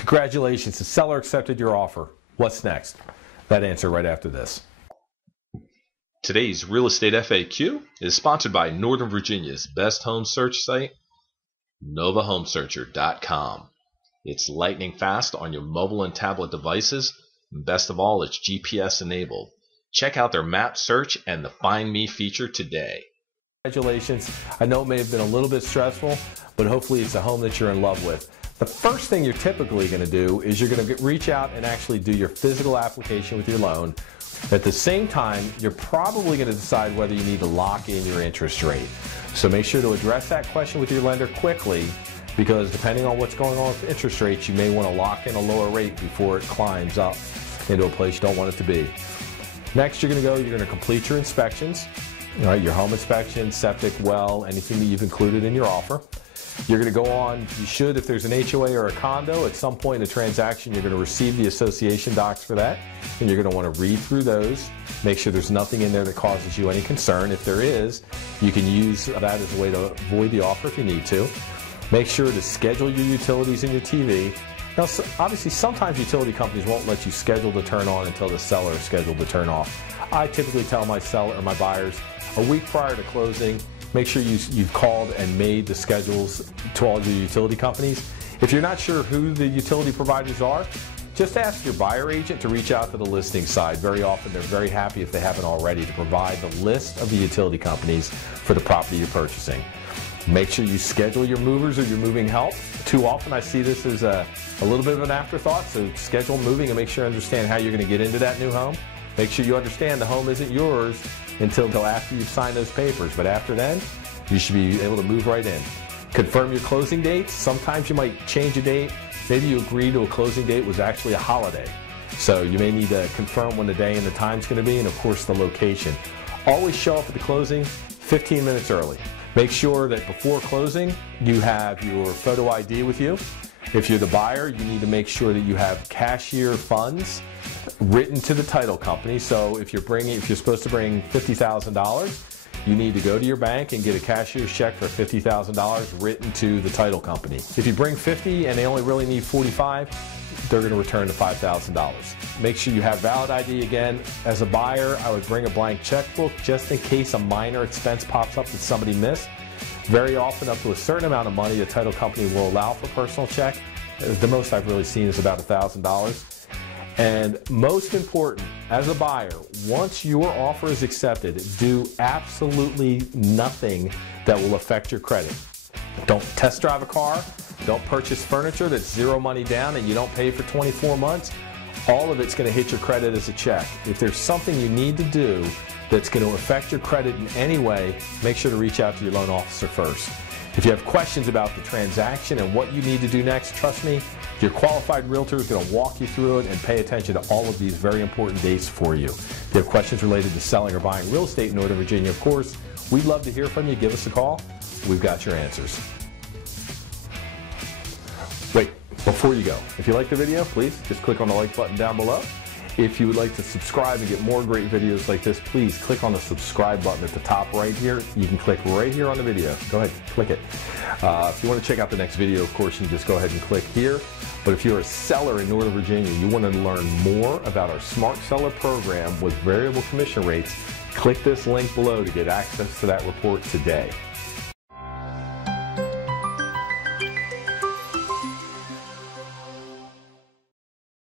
Congratulations, the seller accepted your offer. What's next? That answer right after this. Today's Real Estate FAQ is sponsored by Northern Virginia's best home search site, NovaHomeSearcher.com. It's lightning fast on your mobile and tablet devices. Best of all, it's GPS enabled. Check out their map search and the Find Me feature today. Congratulations. I know it may have been a little bit stressful, but hopefully it's a home that you're in love with. The first thing you're typically going to do is you're going to reach out and actually do your physical application with your loan. At the same time, you're probably going to decide whether you need to lock in your interest rate. So make sure to address that question with your lender quickly, because depending on what's going on with interest rates, you may want to lock in a lower rate before it climbs up into a place you don't want it to be. Next, you're going to complete your inspections, all right, your home inspection, septic, well, anything that you've included in your offer. You're going to go on, you should, if there's an HOA or a condo, at some point in the transaction, you're going to receive the association docs for that, and you're going to want to read through those, make sure there's nothing in there that causes you any concern. If there is, you can use that as a way to avoid the offer if you need to. Make sure to schedule your utilities and your TV. Now, obviously, sometimes utility companies won't let you schedule to turn on until the seller is scheduled to turn off. I typically tell my seller or my buyers a week prior to closing, make sure you've called and made the schedules to all your utility companies. If you're not sure who the utility providers are, just ask your buyer agent to reach out to the listing side. Very often they're very happy, if they haven't already, to provide the list of the utility companies for the property you're purchasing. Make sure you schedule your movers or your moving help. Too often I see this as a little bit of an afterthought, so schedule moving and make sure you understand how you're going to get into that new home. Make sure you understand the home isn't yours until after you've signed those papers, but after then, you should be able to move right in. Confirm your closing dates. Sometimes you might change a date. Maybe you agree to a closing date was actually a holiday. So you may need to confirm when the day and the time's going to be, and of course the location. Always show up at the closing 15 minutes early. Make sure that before closing, you have your photo ID with you. If you're the buyer, you need to make sure that you have cashier funds written to the title company. So if you're supposed to bring $50,000, you need to go to your bank and get a cashier's check for $50,000 written to the title company. If you bring 50 and they only really need 45, they're going to return the $5,000. Make sure you have valid ID again. As a buyer, I would bring a blank checkbook just in case a minor expense pops up that somebody missed. Very often, up to a certain amount of money, the title company will allow for personal check. The most I've really seen is about $1,000. And most important, as a buyer, once your offer is accepted, do absolutely nothing that will affect your credit. Don't test drive a car. Don't purchase furniture that's zero money down and you don't pay for 24 months. All of it's going to hit your credit as a check. If there's something you need to do that's going to affect your credit in any way, make sure to reach out to your loan officer first. If you have questions about the transaction and what you need to do next, trust me, your qualified realtor is going to walk you through it and pay attention to all of these very important dates for you. If you have questions related to selling or buying real estate in Northern Virginia, of course, we'd love to hear from you. Give us a call. We've got your answers. Wait, before you go, if you like the video, please just click on the like button down below. If you would like to subscribe and get more great videos like this, please click on the subscribe button at the top right here. You can click right here on the video. Go ahead, click it. If you want to check out the next video, of course, you can just go ahead and click here. But if you're a seller in Northern Virginia, you want to learn more about our Smart Seller program with variable commission rates, click this link below to get access to that report today.